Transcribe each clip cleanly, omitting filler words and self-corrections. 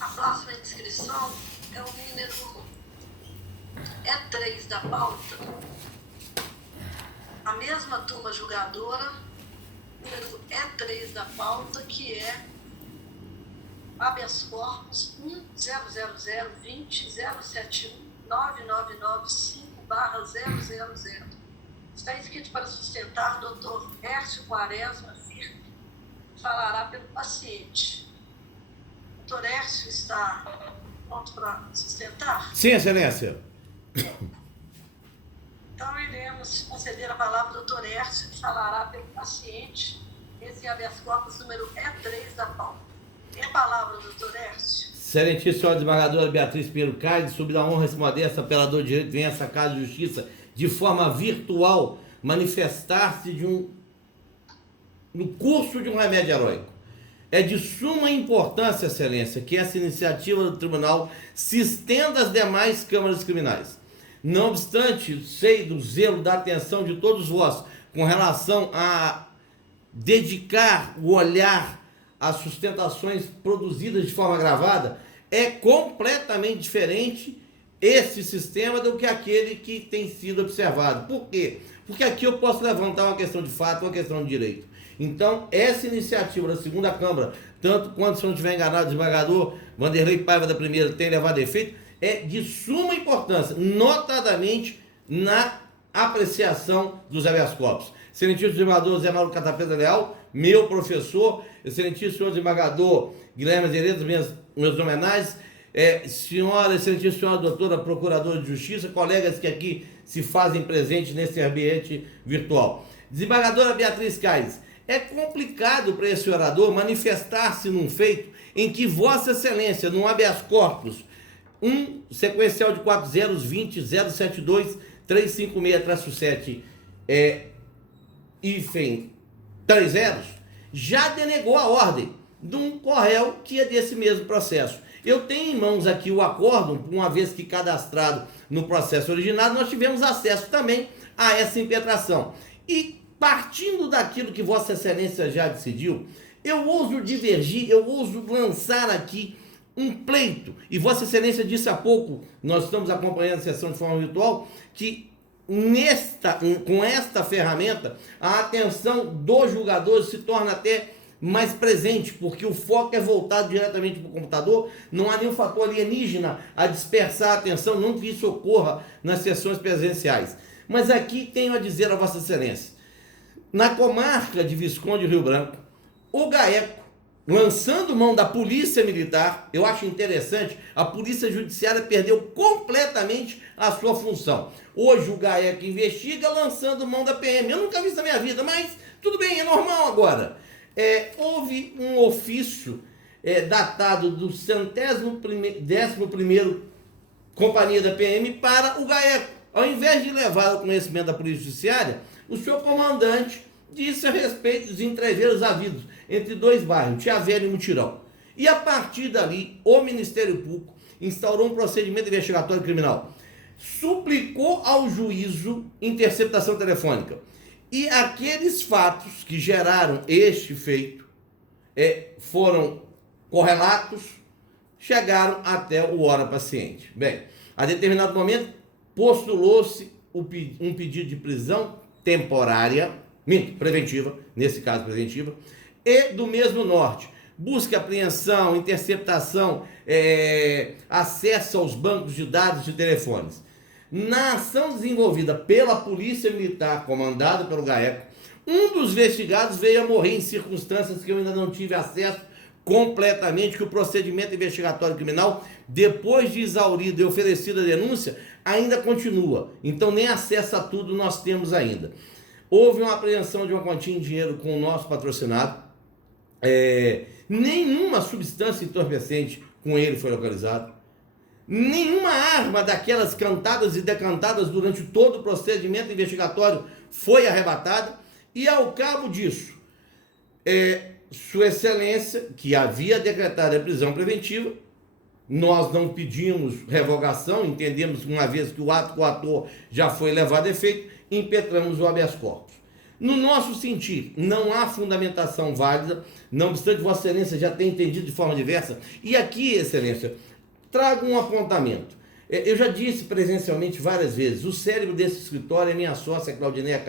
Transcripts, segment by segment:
A próxima inscrição é o número E3 da pauta. A mesma turma julgadora, número E3 da pauta, que é habeas corpus 1000207199995/000. Está inscrito para sustentar o Dr. Hércio Quaresma Firme, falará pelo paciente. Dr. Hércio está pronto para sustentar? Sim, excelência. Então, iremos conceder a palavra ao Dr. Hércio, que falará pelo paciente, esse habeas corpus número E3 da pauta. Tem a palavra, Dr. Hércio. Excelentíssima senhora desembargadora Beatriz Pinheiro Caires, sob da honra e modesta, apelador de direito, vem essa Casa de Justiça de forma virtual manifestar-se no curso de um remédio heróico. É de suma importância, excelência, que essa iniciativa do tribunal se estenda às demais câmaras criminais. Não obstante, sei do zelo, da atenção de todos vós com relação a dedicar o olhar às sustentações produzidas de forma gravada, é completamente diferente esse sistema do que aquele que tem sido observado. Por quê? Porque aqui eu posso levantar uma questão de fato, uma questão de direito. Então, essa iniciativa da segunda Câmara, tanto quanto, se eu não estiver enganado, o desembargador Vanderlei Paiva da primeira tem levado efeito, é de suma importância, notadamente na apreciação dos habeas corpus. Excelentíssimo desembargador Zé Mauro Catapeda Leal, meu professor, excelentíssimo senhor desembargador Guilherme Azeredo, meus homenagens, excelentíssima senhora doutora procuradora de justiça, colegas que aqui se fazem presentes nesse ambiente virtual. Desembargadora Beatriz Caires, é complicado para esse orador manifestar-se num feito em que Vossa Excelência, num habeas corpus, um sequencial de 4020-072-356-7, hífen 3 zeros, já denegou a ordem de um corréu que é desse mesmo processo. Eu tenho em mãos aqui o acórdão, uma vez que cadastrado no processo originado, nós tivemos acesso também a essa impetração. E partindo daquilo que Vossa Excelência já decidiu, eu ouso divergir, eu ouso lançar aqui um pleito. E Vossa Excelência disse há pouco, nós estamos acompanhando a sessão de forma virtual, que com esta ferramenta, a atenção dos julgadores se torna até mais presente, porque o foco é voltado diretamente para o computador, não há nenhum fator alienígena a dispersar a atenção, não que isso ocorra nas sessões presenciais. Mas aqui tenho a dizer a Vossa Excelência, na comarca de Visconde Rio Branco, o GAECO, lançando mão da polícia militar, eu acho interessante, a polícia judiciária perdeu completamente a sua função. Hoje o GAECO investiga lançando mão da PM. Eu nunca vi isso na minha vida, mas tudo bem, é normal agora. Houve um ofício datado do 111º Companhia da PM para o GAECO. Ao invés de levar ao conhecimento da Polícia Judiciária, o senhor comandante disse a respeito dos entreveiros havidos entre dois bairros, Tia Velha e Mutirão. E a partir dali, o Ministério Público instaurou um procedimento investigatório criminal. Suplicou ao juízo interceptação telefônica. E aqueles fatos que geraram este feito foram correlatos, chegaram até o hora paciente. Bem, a determinado momento, postulou-se um pedido de prisão temporária, preventiva, nesse caso preventiva, e do mesmo norte. Busca, apreensão, interceptação, acesso aos bancos de dados de telefones. Na ação desenvolvida pela Polícia Militar, comandada pelo GAECO, um dos investigados veio a morrer em circunstâncias que eu ainda não tive acesso completamente, que o procedimento investigatório criminal, depois de exaurida e oferecida a denúncia, ainda continua. Então nem acesso a tudo nós temos ainda. Houve uma apreensão de uma quantia em dinheiro com o nosso patrocinado, nenhuma substância entorpecente com ele foi localizada, nenhuma arma daquelas cantadas e decantadas durante todo o procedimento investigatório foi arrebatada, e ao cabo disso, Sua Excelência, que havia decretado a prisão preventiva, nós não pedimos revogação, entendemos que uma vez que o ato coator já foi levado a efeito, impetramos o habeas corpus. No nosso sentir, não há fundamentação válida, não obstante Vossa Excelência já tenha entendido de forma diversa. E aqui, Excelência, trago um apontamento. Eu já disse presencialmente várias vezes, o cérebro desse escritório é minha sócia, Claudineia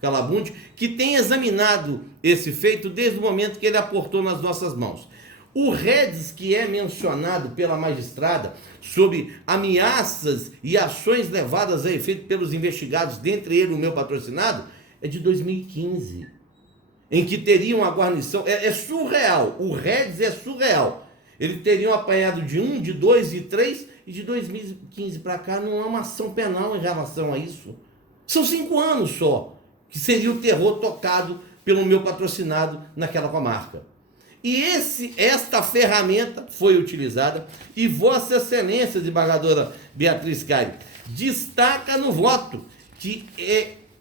Calabunde, que tem examinado esse feito desde o momento que ele aportou nas nossas mãos. O REDS, que é mencionado pela magistrada sobre ameaças e ações levadas a efeito pelos investigados, dentre eles o meu patrocinado, é de 2015, em que teriam a guarnição, é surreal, o REDS é surreal. Eles teriam apanhado de 1, de 2 e 3, e de 2015 para cá não há uma ação penal em relação a isso. São 5 anos só, que seria o terror tocado pelo meu patrocinado naquela comarca. E esta ferramenta foi utilizada, e Vossa Excelência, desembargadora Beatriz Caire, destaca no voto que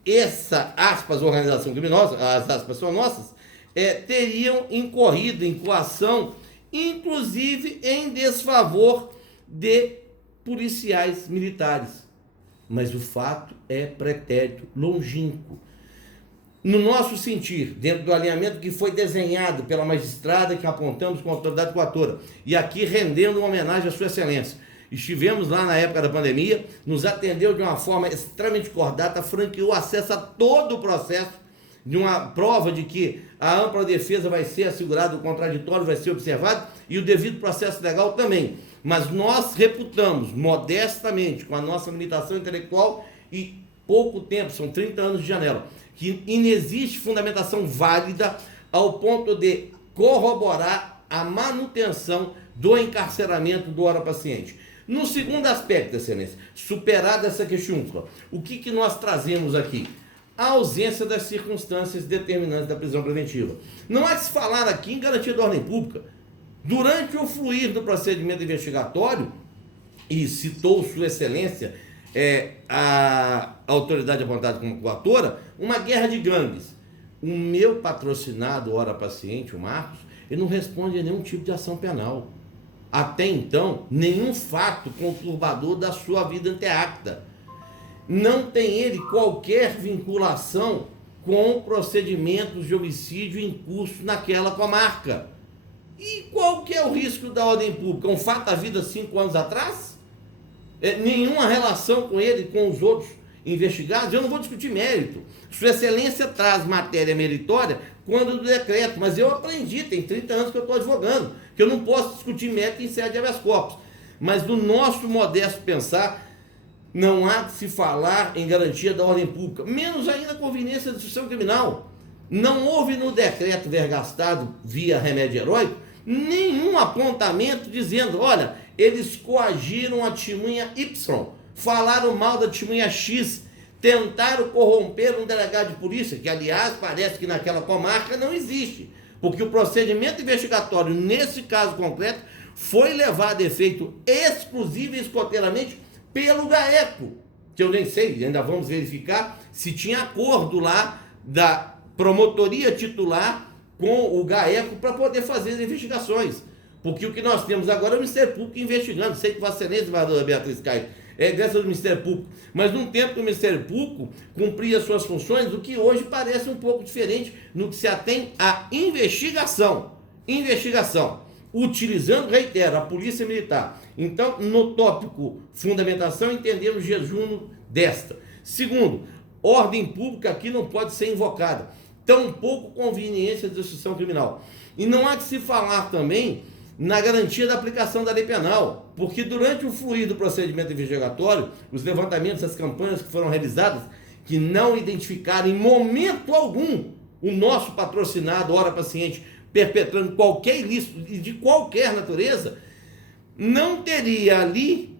essa, aspas, organização criminosa, as aspas são nossas, teriam incorrido em coação, inclusive em desfavor de policiais militares. Mas o fato é pretérito longínquo. No nosso sentir, dentro do alinhamento que foi desenhado pela magistrada que apontamos com a autoridade coatora, e aqui rendendo uma homenagem à Sua Excelência, estivemos lá na época da pandemia, nos atendeu de uma forma extremamente cordata, franqueou acesso a todo o processo, de uma prova de que a ampla defesa vai ser assegurada, o contraditório vai ser observado e o devido processo legal também. Mas nós reputamos modestamente, com a nossa limitação intelectual e pouco tempo, são 30 anos de janela, que inexiste fundamentação válida ao ponto de corroborar a manutenção do encarceramento do hora paciente. No segundo aspecto, Excelência, superada essa questão, o que nós trazemos aqui? A ausência das circunstâncias determinantes da prisão preventiva. Não há de se falar aqui em garantia da ordem pública. Durante o fluir do procedimento investigatório, e citou Sua Excelência, a autoridade apontada como coatora, uma guerra de gangues. O meu patrocinado, hora paciente, o Marcos, ele não responde a nenhum tipo de ação penal. Até então, nenhum fato conturbador da sua vida anteacta. Não tem ele qualquer vinculação com procedimentos de homicídio em curso naquela comarca. E qual que é o risco da ordem pública? Um fato da vida 5 anos atrás? Nenhuma relação com ele, com os outros investigados? Eu não vou discutir mérito. Sua Excelência traz matéria meritória quando do decreto, mas eu aprendi, tem 30 anos que eu estou advogando, que eu não posso discutir mérito em sede de habeas corpus. Mas do nosso modesto pensar, não há de se falar em garantia da ordem pública, menos ainda conveniência da instituição criminal. Não houve no decreto vergastado via remédio heróico nenhum apontamento dizendo, olha, eles coagiram a testemunha Y, falaram mal da testemunha X, tentaram corromper um delegado de polícia, que aliás parece que naquela comarca não existe, porque o procedimento investigatório nesse caso concreto foi levado a efeito exclusivo e escoteiramente pelo GAECO, que eu nem sei, ainda vamos verificar se tinha acordo lá da promotoria titular com o GAECO para poder fazer as investigações. Porque o que nós temos agora é o Ministério Público investigando. Sei que Vossa Excelência, vereadora Beatriz Caire, é graças ao Ministério Público, mas num tempo que o Ministério Público cumpria suas funções, o que hoje parece um pouco diferente no que se atém à investigação. Utilizando, reitero, a Polícia Militar. Então, no tópico fundamentação, entendemos jejum desta. Segundo, ordem pública aqui não pode ser invocada, tampouco conveniência da instituição criminal. E não há de se falar também na garantia da aplicação da lei penal, porque durante o fluir do procedimento investigatório, os levantamentos, as campanhas que foram realizadas, que não identificaram em momento algum o nosso patrocinado, hora paciente, perpetrando qualquer ilícito de qualquer natureza, não teria ali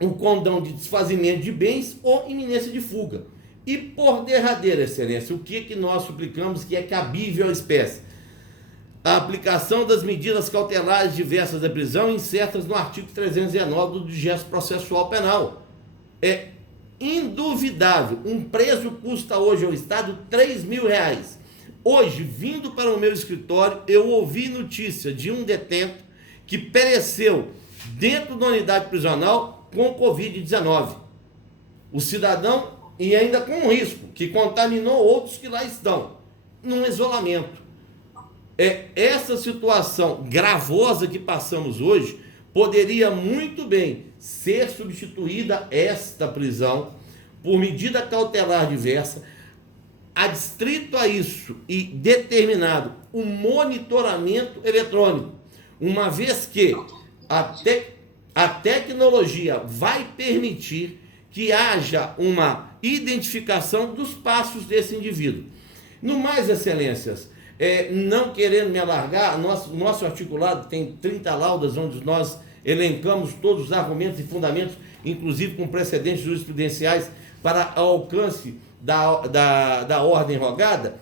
um condão de desfazimento de bens ou iminência de fuga. E por derradeira, Excelência, o que nós suplicamos que é cabível à espécie? A aplicação das medidas cautelares diversas da prisão insertas no artigo 319 do Digeste Processual Penal. É induvidável, um preso custa hoje ao Estado R$3.000. Hoje, vindo para o meu escritório, eu ouvi notícia de um detento que pereceu dentro da unidade prisional com Covid-19. O cidadão e ainda com um risco, que contaminou outros que lá estão, num isolamento. Essa situação gravosa que passamos hoje poderia muito bem ser substituída, esta prisão, por medida cautelar diversa, adstrito a isso e determinado o monitoramento eletrônico, uma vez que a tecnologia vai permitir que haja uma identificação dos passos desse indivíduo. No mais, excelências, não querendo me alargar, nosso articulado tem 30 laudas, onde nós elencamos todos os argumentos e fundamentos, inclusive com precedentes jurisprudenciais, para alcance da ordem rogada,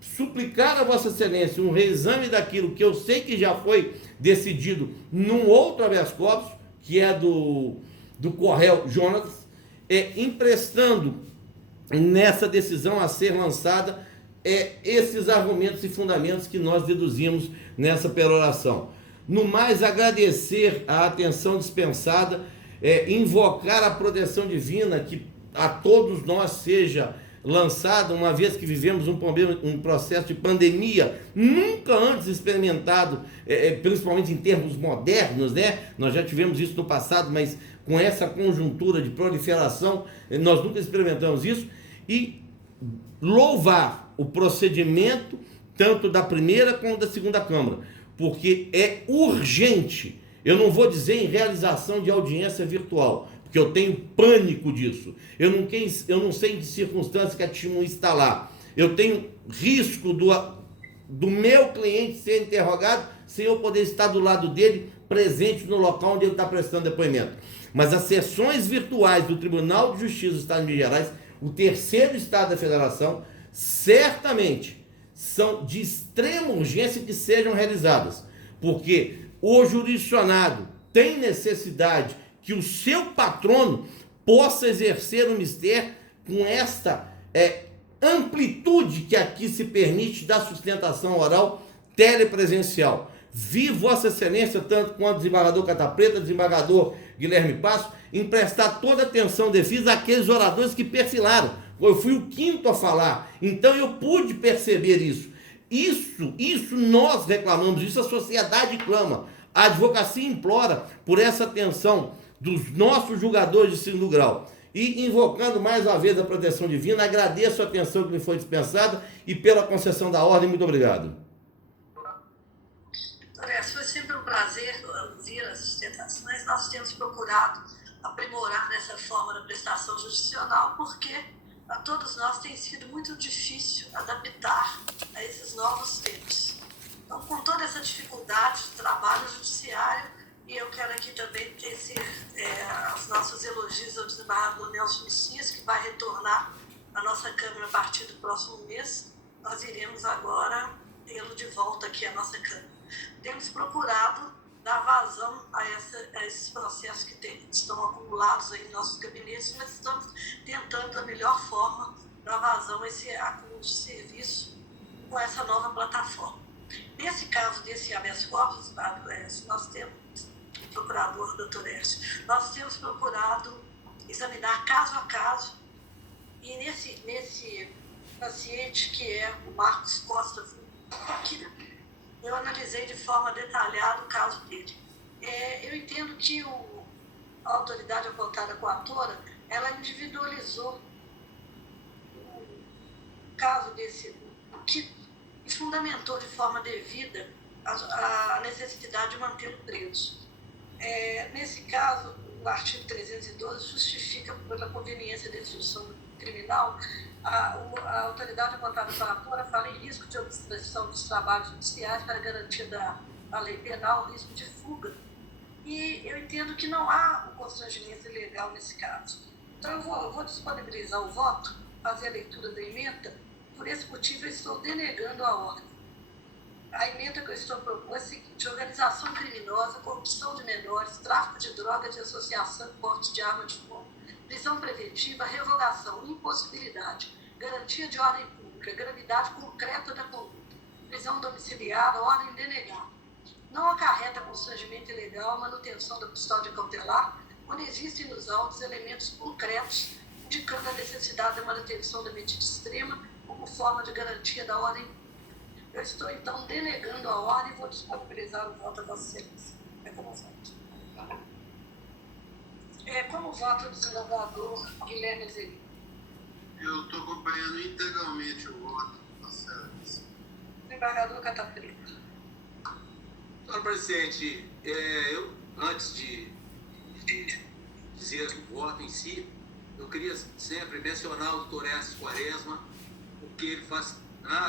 suplicar a Vossa Excelência um reexame daquilo que eu sei que já foi decidido num outro habeas corpus, que é do Corréu Jonas, emprestando nessa decisão a ser lançada esses argumentos e fundamentos que nós deduzimos nessa peroração. No mais, agradecer a atenção dispensada, invocar a proteção divina que a todos nós seja lançada, uma vez que vivemos um processo de pandemia nunca antes experimentado, principalmente em termos modernos, né? Nós já tivemos isso no passado, mas com essa conjuntura de proliferação, nós nunca experimentamos isso, e louvar o procedimento tanto da primeira como da segunda Câmara, porque é urgente. Eu não vou dizer em realização de audiência virtual, porque eu tenho pânico disso. Eu não sei de circunstância que a testemunha está lá. Eu tenho risco do meu cliente ser interrogado sem eu poder estar do lado dele, presente no local onde ele está prestando depoimento. Mas as sessões virtuais do Tribunal de Justiça do Estado de Minas Gerais, o terceiro Estado da Federação, certamente são de extrema urgência que sejam realizadas, porque o jurisdicionado tem necessidade que o seu patrono possa exercer o mistério com esta amplitude que aqui se permite da sustentação oral telepresencial. Vi Vossa Excelência, tanto quanto desembargador Catapreta, desembargador Guilherme Passo, emprestar toda a atenção devida àqueles oradores que perfilaram. Eu fui o quinto a falar, então eu pude perceber isso. Isso nós reclamamos, isso a sociedade clama. A advocacia implora por essa atenção dos nossos julgadores de segundo grau. E invocando mais uma vez a proteção divina, agradeço a atenção que me foi dispensada e pela concessão da ordem. Muito obrigado. Foi sempre um prazer ouvir as sustentações. Nós temos procurado aprimorar nessa forma da prestação jurisdicional, porque a todos nós tem sido muito difícil adaptar a esses novos tempos. Então, com toda essa dificuldade de trabalho judiciário, e eu quero aqui também tecer os nossos elogios ao desembargador Nelson Messias, que vai retornar à nossa Câmara a partir do próximo mês. Nós iremos agora tê-lo de volta aqui à nossa Câmara. Temos procurado dar vazão a esses processos que estão acumulados aí em nossos gabinetes, mas estamos tentando da melhor forma dar vazão a esse acúmulo de serviço com essa nova plataforma. Nesse caso desse habeas corpus, nós temos, procurador doutor Hércio, nós temos procurado examinar caso a caso, e nesse paciente que é o Marcos Costa, que eu analisei de forma detalhada o caso dele. Eu entendo que a autoridade apontada com a coautora, ela individualizou o caso desse, e fundamentou de forma devida a necessidade de mantê-lo preso. Nesse caso, o artigo 312 justifica, pela conveniência da instrução criminal, a autoridade apontada pela coautora fala em risco de obstrução dos trabalhos judiciais para garantia da lei penal, risco de fuga. E eu entendo que não há um constrangimento ilegal nesse caso. Então, eu vou disponibilizar o voto, fazer a leitura da emenda. Por esse motivo, eu estou denegando a ordem. A emenda que eu estou propondo é a seguinte: organização criminosa, corrupção de menores, tráfico de drogas, de associação, porte de arma de fogo, prisão preventiva, revogação, impossibilidade, garantia de ordem pública, gravidade concreta da conduta, prisão domiciliar, ordem denegada. Não acarreta constrangimento ilegal, manutenção da custódia cautelar, quando existem nos autos elementos concretos indicando a necessidade da manutenção da medida extrema como forma de garantia da ordem. Eu estou, então, denegando a ordem e vou disponibilizar o voto a Vossa Excelência. Como vota o desembargador Guilherme Azevedo? Eu estou acompanhando integralmente o voto, Vossa Excelência. Desembargador Catapreta. Senhor presidente, eu, antes de dizer o voto em si, eu queria sempre mencionar o doutor Écio Quaresma, porque ele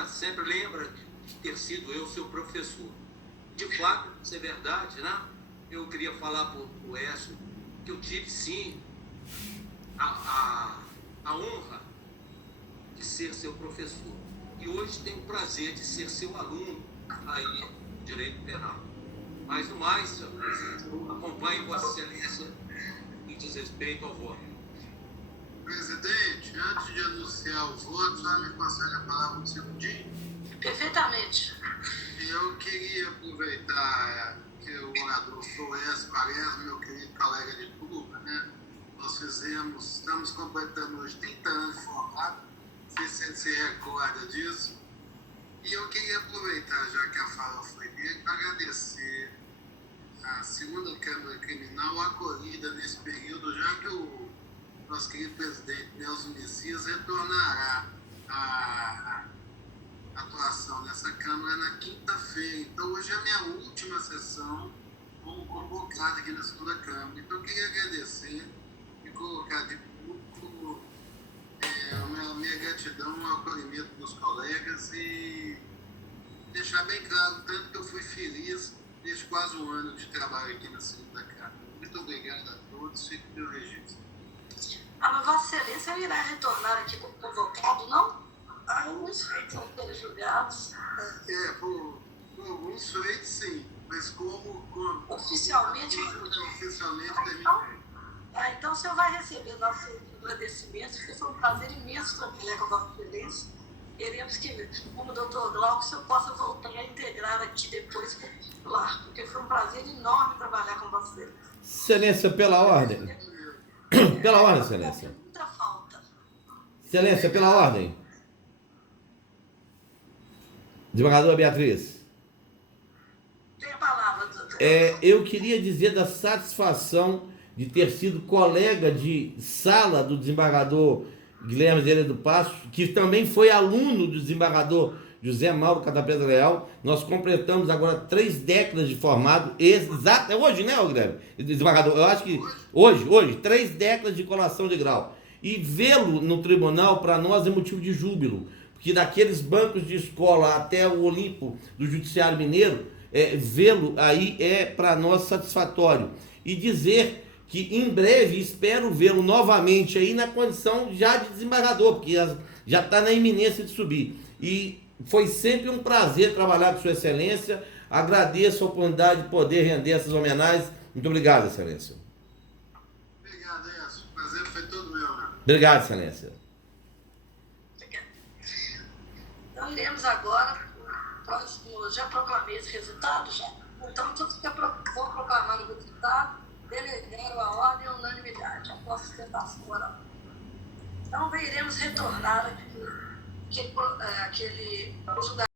sempre lembra de ter sido eu seu professor. De fato, isso é verdade, né? Eu queria falar para o Écio que eu tive, sim, a honra de ser seu professor. E hoje tenho o prazer de ser seu aluno aí no Direito Penal. Mas, no mais, senhor presidente, acompanhe Vossa Excelência no que diz respeito ao voto. Presidente, antes de anunciar o voto, só me concede a palavra um segundinho. Perfeitamente. Eu queria aproveitar que o orador foi Écio Quaresma, meu querido colega de turma, né? Nós estamos completando hoje 30 anos de formado, não sei se ele se recorda disso. E eu queria aproveitar, já que a fala foi dele, para agradecer à segunda Câmara Criminal a acolhida nesse período, já que o nosso querido presidente Nelson Messias retornará à atuação nessa Câmara na quinta-feira. Então, hoje é a minha última sessão como convocado aqui na segunda Câmara. Então, eu queria agradecer e colocar de público a minha gratidão ao acolhimento dos colegas e deixar bem claro tanto que eu fui feliz neste quase um ano de trabalho aqui na segunda Câmara. Muito obrigado a todos, fico pelo registro. Mas Vossa Excelência irá retornar aqui como convocado, não? Alguns feitos são pelos julgados. Por alguns feitos, sim, mas como Oficialmente terminei. Então o senhor vai receber nosso agradecimento, porque foi um prazer imenso trabalhar com Vossa Excelência. Queremos que, como o doutor Glauco, o senhor possa voltar a integrar aqui depois com o titular, porque foi um prazer enorme trabalhar com Vossa Excelência. Excelência, pela ordem. Pela ordem, Excelência. Muita falta. Excelência, pela ordem. Desembargadora Beatriz. Tem a palavra, doutor. Eu queria dizer da satisfação de ter sido colega de sala do desembargador Guilherme Azevedo Passo, que também foi aluno do desembargador José Mauro Catapreta Leal. Nós completamos agora 3 décadas de formado. Exato, é hoje, né, Guilherme? Desembargador, eu acho que hoje, 3 décadas de colação de grau. E vê-lo no tribunal, para nós, é motivo de júbilo, porque daqueles bancos de escola até o Olimpo do Judiciário Mineiro, vê-lo aí é para nós satisfatório. E dizer que em breve espero vê-lo novamente aí na condição já de desembargador, porque já está na iminência de subir. E foi sempre um prazer trabalhar com Sua Excelência. Agradeço a oportunidade de poder render essas homenagens. Muito obrigado, Excelência. Obrigado, Écio. O prazer foi todo meu, né? Obrigado, Excelência. Então, iremos agora, próximo, já proclamei esse resultado, já. Então, vou proclamar o resultado, delegaram a ordem à unanimidade, após sustentação oral. Então, iremos retornar aquele julgamento.